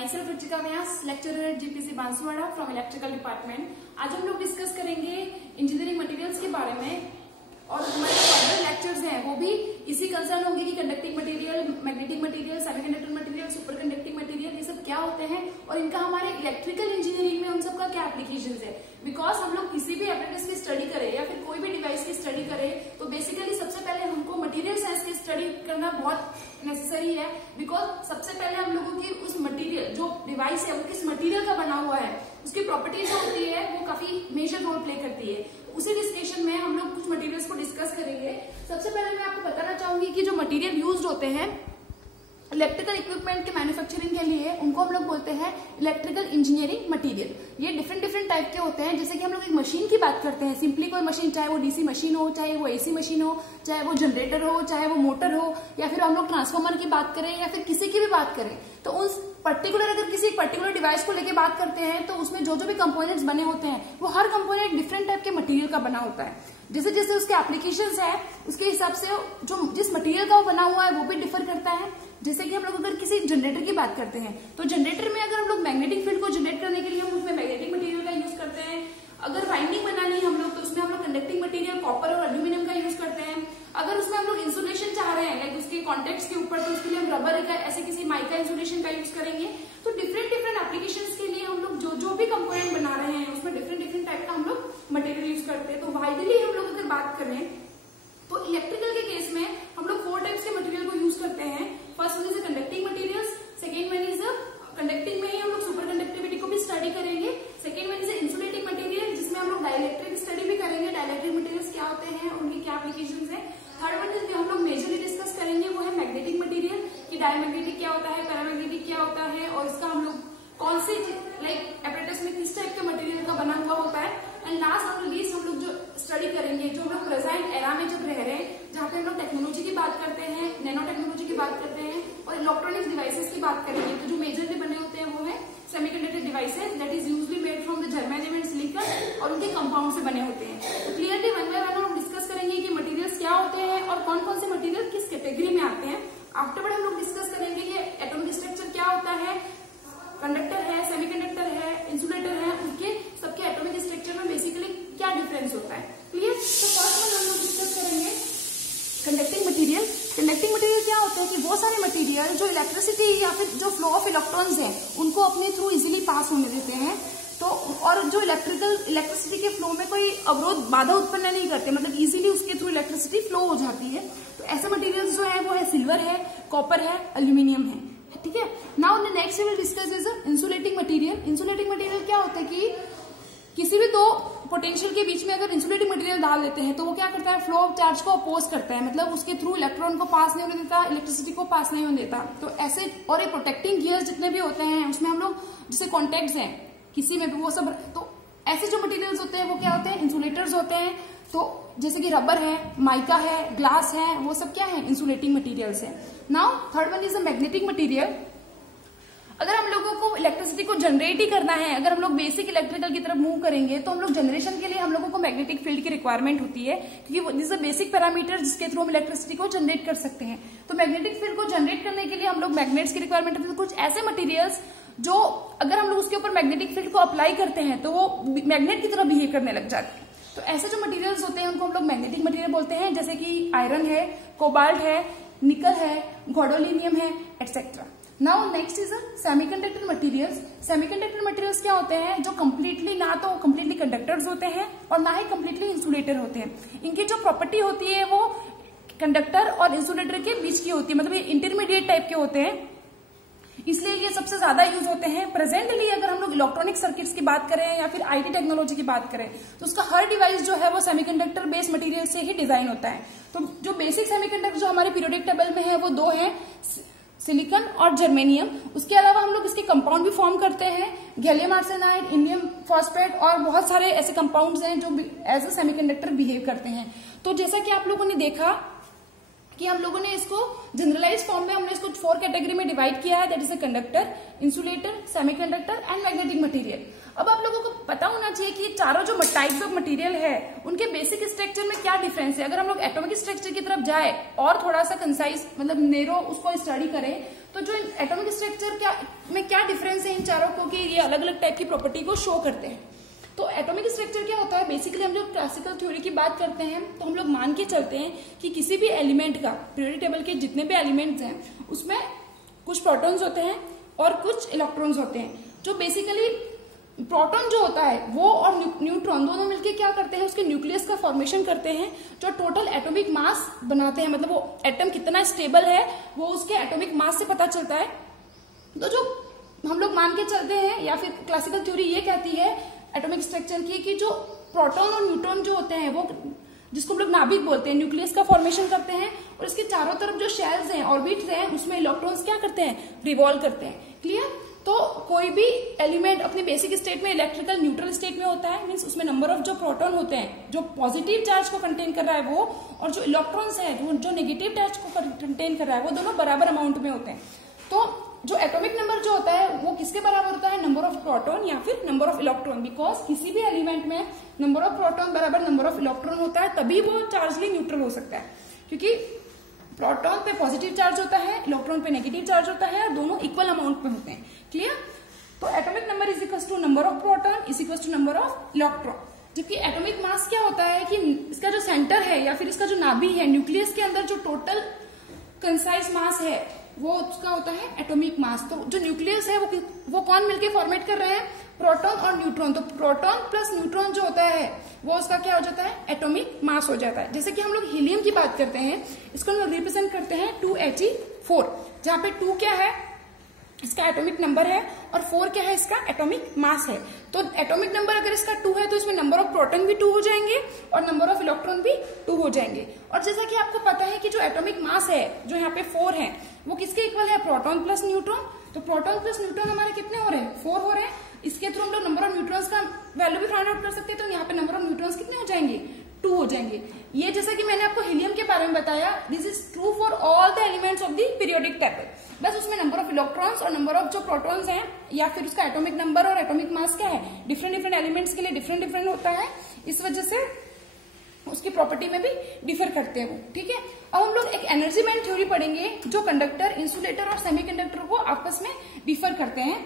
myself Ruchika Vyas, lecturer at GPC Banswara from electrical department। आज हम लोग डिस्कस करेंगे इंजीनियरिंग मटेरियल्स के बारे में और हमारे फर्दर लेक्चर्स हैं वो भी इसी कंसर्न होंगे कि conducting material, magnetic material, semiconductor material, super conducting material, ये सब क्या होते हैं और इनका हमारे इलेक्ट्रिकल इंजीनियरिंग में उन सब का क्या एप्लीकेशंस है। बिकॉज हम लोग किसी भी एप्रेटिस की स्टडी करें या फिर कोई भी डिवाइस की स्टडी करें तो बेसिकली सबसे पहले हमको मटेरियल साइंस की स्टडी करना बहुत नेसेसरी है। बिकॉज सबसे पहले हम लोगों की उस मटेरियल जो डिवाइस है वो किस मटेरियल का बना हुआ है, उसकी प्रॉपर्टीज जो होती है वो काफी मेजर रोल प्ले करती है। उसी डिस्कशन में हम लोग कुछ मटेरियल्स को डिस्कस करेंगे। सबसे पहले मैं आपको बताना चाहूंगी कि जो मटेरियल यूज्ड होते हैं इलेक्ट्रिकल इक्विपमेंट के मैन्युफैक्चरिंग के लिए उनको हम लोग बोलते हैं इलेक्ट्रिकल इंजीनियरिंग मटेरियल। ये डिफरेंट टाइप के होते हैं। जैसे कि हम लोग एक मशीन की बात करते हैं, सिंपली कोई मशीन, चाहे वो डीसी मशीन हो, चाहे वो एसी मशीन हो, चाहे वो जनरेटर हो, चाहे वो मोटर हो, या फिर हम लोग ट्रांसफार्मर की बात करें या फिर किसी की भी बात करें, तो उस पर्टिकुलर अगर किसी पर्टिकुलर डिवाइस को लेके बात करते हैं तो उसमें जो भी कंपोनेंट्स बने होते हैं वो हर कंपोनेंट डिफरेंट टाइप के मटेरियल का बना होता है। जैसे जैसे उसके एप्लीकेशंस है उसके हिसाब से जो जिस मटेरियल का वो बना हुआ है वो भी डिफर करता है। जैसे कि हम लोग अगर किसी जनरेटर की बात करते हैं तो जनरेटर में अगर हम लोग मैग्नेटिक फील्ड को जनरेट करने के लिए हम उसमें मैग्नेटिक मटेरियल का यूज करते हैं। अगर वाइंडिंग बनानी है हम लोग तो उसमें हम लोग कंडक्टिंग मटेरियल कॉपर और एल्यूमिनियम का यूज करते हैं। अगर उसमें हम लोग इंसुलेशन चाह रहे हैं लाइक उसके कॉन्टेक्ट्स के ऊपर तो उसके लिए हम रबर का ऐसे किसी माइका इंसुलेशन का यूज करेंगे। तो डिफरेंट एप्लीकेशंस के लिए हम लोग जो भी कंपोनेंट बना रहे हैं उसमें डिफरेंट टाइप का हम लोग मटेरियल यूज करते हैं। तो वाइडली हम लोग अगर बात करें तो इलेक्ट्रिकल के केस में हम लोग 4 टाइप्स के मटेरियल को यूज करते हैं। First one is conducting materials, second one is conducting में ही हम लोग सुपर कंडक्टिविटी को भी स्टडी करेंगे। Second one is insulating material जिसमें हम लोग डाइलेक्ट्रिक स्टडी भी करेंगे, डाइलेक्ट्रिक मटेरियल्स क्या होते हैं उनकी क्या एप्लीकेशन है। थर्ड वन इज हम लोग मेजरली डिस्कस करेंगे वो है मैग्नेटिक मटेरियल कि डायमैग्नेटिक क्या होता है, पैरामैग्नेटिक क्या होता है और इसका हम लोग कौन से लाइक एपरेटस में किस टाइप के मटेरियल का बना हुआ होता है। एंड लास्ट और लीस्ट हम लोग जो स्टडी करेंगे जो हम लोग प्रेजेंट एरा में जब रह रहे हैं जहाँ पे हम लोग टेक्नोलॉजी की बात करते हैं, नैनो टेक्नोलॉजी की बात करते हैं और इलेक्ट्रॉनिक डिवाइसेस की बात करेंगे तो जो मेजरली बने होते हैं वो है semiconductor devices that is usually made from the germanium and silicon और उनके कंपाउंड से बने होते हैं। तो क्लियरली वन बाय वन हम डिस्कस करेंगे कि मटेरियल्स क्या होते हैं और कौन कौन से मटेरियल किस कैटेगरी में आते हैं। आफ्टरवर्ड हम लोग डिस्कस करेंगे कि एटॉमिक स्ट्रक्चर क्या होता है, कंडक्टर है, सेमीकंडक्टर है, इंसुलेटर है, उनके सबके एटॉमिक स्ट्रक्चर में बेसिकली क्या डिफरेंस होता है। क्लियर? तो फर्स्ट वन हम लोग डिस्कस करेंगे कंडक्टिंग मटेरियल। कंडक्टिंग मटेरियल क्या होता है कि वो सारे मटेरियल जो इलेक्ट्रिसिटी या फिर जो फ्लो ऑफ इलेक्ट्रॉन्स है उनको अपने थ्रू इजीली पास होने देते हैं। तो और जो इलेक्ट्रिसिटी के फ्लो में कोई अवरोध बाधा उत्पन्न नहीं करते, मतलब इजीली उसके थ्रू इलेक्ट्रिसिटी फ्लो हो जाती है। तो ऐसे मटेरियल्स जो है वो है सिल्वर है, कॉपर है, एल्यूमिनियम है। ठीक है। Now the next we will discuss is insulating material. Insulating material क्या होता है कि किसी भी दो पोटेंशियल के बीच में अगर इंसुलेटिंग मटेरियल डाल देते हैं तो वो क्या करता है, फ्लो ऑफ चार्ज को अपोज करता है, मतलब उसके थ्रू इलेक्ट्रॉन को पास नहीं होने देता, इलेक्ट्रिसिटी को पास नहीं होने देता। तो ऐसे और ये प्रोटेक्टिंग गियर्स जितने भी होते हैं उसमें हम लोग जैसे कॉन्टेक्ट्स हैं किसी में भी वो सब, तो ऐसे जो मटेरियल्स होते हैं वो क्या होते हैं, इंसुलेटर्स होते हैं। तो जैसे कि रबर है, माइका है, ग्लास है, वो सब क्या है, इंसुलेटिंग मटेरियल्स है। Now third one is a magnetic material. अगर हम लोगों को इलेक्ट्रिसिटी को जनरेट ही करना है, अगर हम लोग बेसिक इलेक्ट्रिकल की तरफ मूव करेंगे तो हम लोग जनरेशन के लिए हम लोगों को मैग्नेटिक फील्ड की रिक्वायरमेंट होती है क्योंकि दिस इज बेसिक पैरामीटर जिसके थ्रू हम इलेक्ट्रिसिटी को जनरेट कर सकते हैं। तो मैग्नेटिक फील्ड को जनरेट करने के लिए हम लोग मैग्नेट्स की रिक्वायरमेंट होती है। तो कुछ ऐसे मटीरियल्स जो अगर हम लोग उसके ऊपर मैग्नेटिक फील्ड को अप्लाई करते हैं तो वो मैग्नेट की तरह बिहेव करने लग जाते हैं। तो ऐसे जो मटीरियल्स होते हैं उनको हम लोग मैग्नेटिक मटीरियल बोलते हैं, जैसे कि आयरन है, कोबाल्ट है, निकल है, गैडोलीनियम है, etcetera. Now next is semiconductor materials. Semiconductor materials क्या होते हैं जो कंप्लीटली ना तो कंप्लीटली कंडक्टर्स होते हैं और ना ही कंप्लीटली इंसुलेटर होते हैं। इनकी जो प्रॉपर्टी होती है वो कंडक्टर और इंसुलेटर के बीच की होती है, मतलब ये इंटरमीडिएट टाइप के होते हैं, इसलिए ये सबसे ज्यादा यूज होते हैं। प्रेजेंटली अगर हम लोग इलेक्ट्रॉनिक सर्किट्स की बात करें या फिर आईटी टेक्नोलॉजी की बात करें तो उसका हर डिवाइस जो है वो सेमीकंडक्टर बेस्ड मटेरियल से ही डिजाइन होता है। तो जो बेसिक सेमीकंडक्टर जो हमारे पीरियोडिक टेबल में है वो 2 हैं, सिलिकॉन और जर्मेनियम। उसके अलावा हम लोग इसके कंपाउंड भी फॉर्म करते हैं, गैलियम आर्सेनाइड, इंडियम फॉस्फेट और बहुत सारे ऐसे कंपाउंड्स हैं जो एज अ सेमीकंडक्टर बिहेव करते हैं। तो जैसा कि आप लोगों ने देखा कि हम लोगों ने इसको जनरलाइज फॉर्म में हमने इसको 4 कैटेगरी में डिवाइड किया है, that is a conductor, insulator, semiconductor and magnetic material. अब आप लोगों को पता होना चाहिए कि चारों जो टाइप्स ऑफ मटेरियल है उनके बेसिक स्ट्रक्चर में क्या डिफरेंस है। अगर हम लोग एटॉमिक स्ट्रक्चर की तरफ जाए और थोड़ा सा कंसाइज मतलब नेरो उसको स्टडी करें तो जो एटॉमिक स्ट्रक्चर में क्या डिफरेंस है इन चारों को कि ये अलग अलग टाइप की प्रॉपर्टी को शो करते हैं। तो एटॉमिक स्ट्रक्चर क्या होता है, बेसिकली हम लोग क्लासिकल थ्योरी की बात करते हैं तो हम लोग मान के चलते हैं कि किसी भी एलिमेंट का, पीरियोडिक टेबल के जितने भी एलिमेंट्स हैं उसमें कुछ प्रोटॉन्स होते हैं और कुछ इलेक्ट्रॉन्स होते हैं। जो बेसिकली प्रोटॉन जो होता है वो और न्यूट्रॉन दोनों मिलके क्या करते हैं, उसके न्यूक्लियस का फॉर्मेशन करते हैं जो टोटल एटॉमिक मास बनाते हैं। मतलब वो एटम कितना स्टेबल है वो उसके एटॉमिक मास से पता चलता है। तो जो हम लोग मान के चलते हैं या फिर क्लासिकल थ्योरी ये कहती है एटॉमिक स्ट्रक्चर की कि जो प्रोटॉन और न्यूट्रॉन जो होते हैं वो, जिसको हम लोग नाभिक बोलते हैं, न्यूक्लियस का फॉर्मेशन करते हैं और इसके चारों तरफ जो शेल्स हैं, ऑर्बिट्स हैं, उसमें इलेक्ट्रॉन्स क्या करते हैं, रिवॉल्व करते हैं। क्लियर। तो कोई भी एलिमेंट अपने बेसिक स्टेट में इलेक्ट्रिकल न्यूट्रल स्टेट में होता है, मींस उसमें नंबर ऑफ जो प्रोटॉन होते हैं जो पॉजिटिव चार्ज को कंटेन कर रहा है वो, और जो इलेक्ट्रॉन्स है जो नेगेटिव चार्ज को कंटेन कर रहा है वो दोनों बराबर अमाउंट में होते हैं। तो जो एटॉमिक नंबर जो होता है वो किसके बराबर होता है, नंबर ऑफ प्रोटॉन या फिर नंबर ऑफ इलेक्ट्रॉन। बिकॉज किसी भी एलिमेंट में नंबर ऑफ प्रोटॉन बराबर नंबर ऑफ इलेक्ट्रॉन होता है तभी वो चार्जली न्यूट्रल हो सकता है, क्योंकि प्रोटॉन पे पॉजिटिव चार्ज होता है, इलेक्ट्रॉन पे नेगेटिव चार्ज होता है और दोनों इक्वल अमाउंट में होते हैं। क्लियर। तो atomic number is equal to number of proton is equal to number of electron. जबकि एटॉमिक मास क्या होता है कि इसका जो सेंटर है या फिर इसका जो नाभि है, न्यूक्लियस के अंदर जो टोटल कंसाइज मास है वो उसका होता है एटॉमिक मास। तो जो न्यूक्लियस है वो कौन मिलके फॉर्मेट कर रहे हैं, प्रोटॉन और न्यूट्रॉन। तो प्रोटॉन प्लस न्यूट्रॉन जो होता है वो उसका क्या हो जाता है, एटॉमिक मास हो जाता है। जैसे कि हम लोग हीलियम की बात करते हैं, इसको हम लोग रिप्रेजेंट करते हैं 284, जहां पे 2 क्या है, इसका एटॉमिक नंबर है और 4 क्या है, इसका एटॉमिक मास है। तो एटॉमिक नंबर अगर इसका 2 है तो इसमें नंबर ऑफ प्रोटॉन भी 2 हो जाएंगे और नंबर ऑफ इलेक्ट्रॉन भी 2 हो जाएंगे। और जैसा कि आपको पता है कि जो एटॉमिक मास है जो यहाँ पे 4 है वो किसके इक्वल है, प्रोटॉन प्लस न्यूट्रॉन। तो प्रोटॉन प्लस न्यूट्रॉन हमारे कितने हो रहे हैं, 4 हो रहे हैं। इसके थ्रू हम लोग नंबर ऑफ न्यूट्रॉन्स का वैल्यू भी फाइंड आउट कर सकते हैं। तो यहाँ पे नंबर ऑफ न्यूट्रॉन्स कितने हो जाएंगे, 2 हो जाएंगे। ये जैसा कि मैंने आपको हीलियम के बारे में बताया, this is true for all the elements of the periodic table. बस उसमें नंबर ऑफ इलेक्ट्रॉन्स और नंबर ऑफ जो प्रोटॉन्स हैं या फिर उसका एटॉमिक नंबर और एटॉमिक मास क्या है, डिफरेंट एलिमेंट्स के लिए डिफरेंट होता है। इस वजह से उसकी प्रॉपर्टी में भी डिफर करते हैं वो। ठीक है। अब हम लोग एक एनर्जी बैंड थ्योरी पढ़ेंगे जो कंडक्टर, इंसुलेटर और सेमीकंडक्टर को आपस में डिफर करते हैं।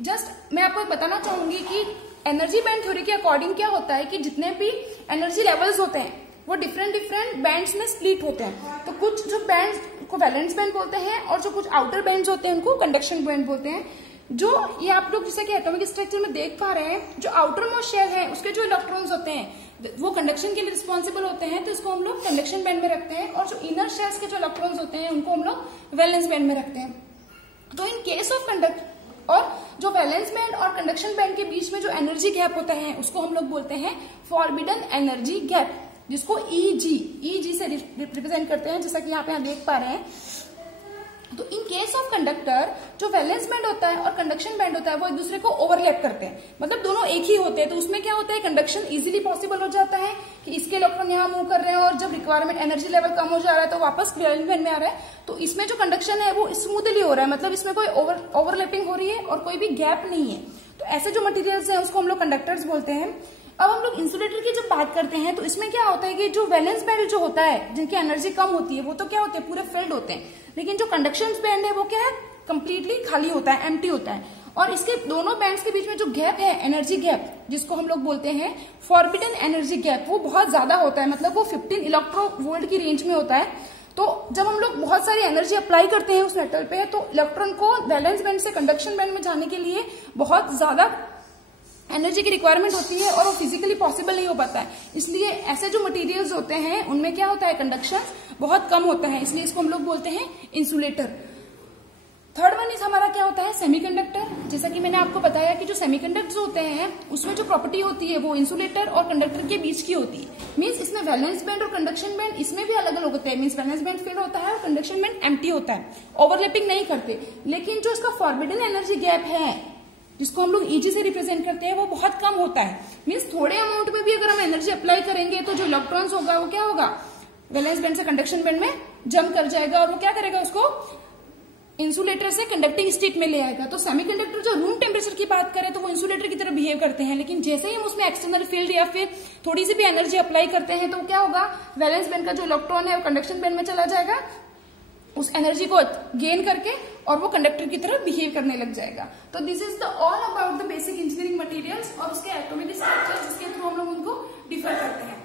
जस्ट मैं आपको बताना चाहूंगी कि एनर्जी बैंड थ्योरी के अकॉर्डिंग क्या होता है कि जितने भी एनर्जी लेवल्स होते हैं वो डिफरेंट बैंड्स में स्प्लिट होते हैं। तो कुछ जो बैंड्स को वैलेंस बैंड बोलते हैं और जो कुछ आउटर बैंड्स होते हैं उनको कंडक्शन बैंड बोलते हैं। जो ये आप लोग जैसे कि एटॉमिक स्ट्रक्चर में देख पा रहे हैं, जो आउटर मोस्ट शेल है उसके जो इलेक्ट्रॉन्स होते हैं वो कंडक्शन के लिए रिस्पॉन्सिबल होते हैं, तो इसको हम लोग कंडक्शन बैंड में रखते हैं। और जो इनर शेल्स के जो इलेक्ट्रॉन्स होते हैं उनको हम लोग वैलेंस बैंड में रखते हैं। तो इन केस ऑफ कंडक्ट और जो वैलेंस बैंड और कंडक्शन बैंड के बीच में जो एनर्जी गैप होता है उसको हम लोग बोलते हैं फॉरबिडन एनर्जी गैप, जिसको ईजी से रिप्रेजेंट करते हैं, जैसा कि यहाँ पे देख पा रहे हैं। तो इन केस ऑफ कंडक्टर जो वैलेंस बैंड होता है और कंडक्शन बैंड होता है वो एक दूसरे को ओवरलैप करते हैं, मतलब दोनों एक ही होते हैं। तो उसमें क्या होता है, कंडक्शन इजीली पॉसिबल हो जाता है कि इसके इलेक्ट्रॉन यहाँ मूव कर रहे हैं और जब रिक्वायरमेंट एनर्जी लेवल कम हो जा रहा है तो वापस वैलेंस बैंड में आ रहा है। तो इसमें जो कंडक्शन है वो स्मूथली हो रहा है, मतलब इसमें कोई ओवरलैपिंग हो रही है और कोई भी गैप नहीं है। तो ऐसे जो मटीरियल्स है उसको हम लोग कंडक्टर्स बोलते हैं। अब हम लोग इंसुलेटर की जब बात करते हैं तो इसमें क्या होता है कि जो वैलेंस बैंड जो होता है जिनकी एनर्जी कम होती है वो तो क्या होते हैं, पूरे फिल्ड होते हैं। लेकिन जो कंडक्शन बैंड है वो क्या है, कंप्लीटली खाली होता है, एम्प्टी होता है। और इसके दोनों बैंड्स के बीच में जो गैप है, एनर्जी गैप, जिसको हम लोग बोलते हैं फॉरबिडन एनर्जी गैप, वो बहुत ज्यादा होता है, मतलब वो 15 इलेक्ट्रोवोल्ट की रेंज में होता है। तो जब हम लोग बहुत सारी एनर्जी अप्लाई करते हैं उस मेटल पे तो इलेक्ट्रॉन को वैलेंस बैंड से कंडक्शन बैंड में जाने के लिए बहुत ज्यादा एनर्जी की रिक्वायरमेंट होती है और वो फिजिकली पॉसिबल नहीं हो पाता है। इसलिए ऐसे जो मटेरियल्स होते हैं उनमें क्या होता है, कंडक्शन बहुत कम होता है, इसलिए इसको हम लोग बोलते हैं इंसुलेटर। थर्ड वन इज हमारा क्या होता है, सेमीकंडक्टर। जैसा कि मैंने आपको बताया कि जो सेमीकंडक्टर्स होते हैं उसमें जो प्रॉपर्टी होती है वो इंसुलेटर और कंडक्टर के बीच की होती है। मींस इसमें वैलेंस बैंड और कंडक्शन बैंड इसमें भी अलग अलग होते हैं। मींस वैलेंस बैंड फिल होता है और कंडक्शन बैंड एम्प्टी होता है, ओवरलैपिंग नहीं करते। लेकिन जो इसका फॉरबिडन एनर्जी गैप है जिसको हम लोग ईजी से रिप्रेजेंट करते हैं वो बहुत कम होता है। मींस थोड़े अमाउंट में भी अगर हम एनर्जी अप्लाई करेंगे तो जो इलेक्ट्रॉन्स होगा वो क्या होगा, वैलेंस बैंड से कंडक्शन बैंड में जंप कर जाएगा और वो क्या करेगा, उसको इंसुलेटर से कंडक्टिंग स्टेट में ले आएगा। तो सेमीकंडक्टर जो रूम टेम्परेचर की बात करें तो वो इंसुलेटर की तरह बिहेव करते हैं, लेकिन जैसे ही हम उसमें एक्सटर्नल फील्ड या फिर थोड़ी सी भी एनर्जी अप्लाई करते हैं तो क्या होगा, वैलेंस बैंड का जो इलेक्ट्रॉन है वो कंडक्शन बैंड में चला जाएगा उस एनर्जी को गेन करके और वो कंडक्टर की तरह बिहेव करने लग जाएगा। तो this is the all about the basic engineering materials और उसके एटॉमिक स्ट्रक्चर जिसके थ्रू हम लोग उनको डिफर करते हैं।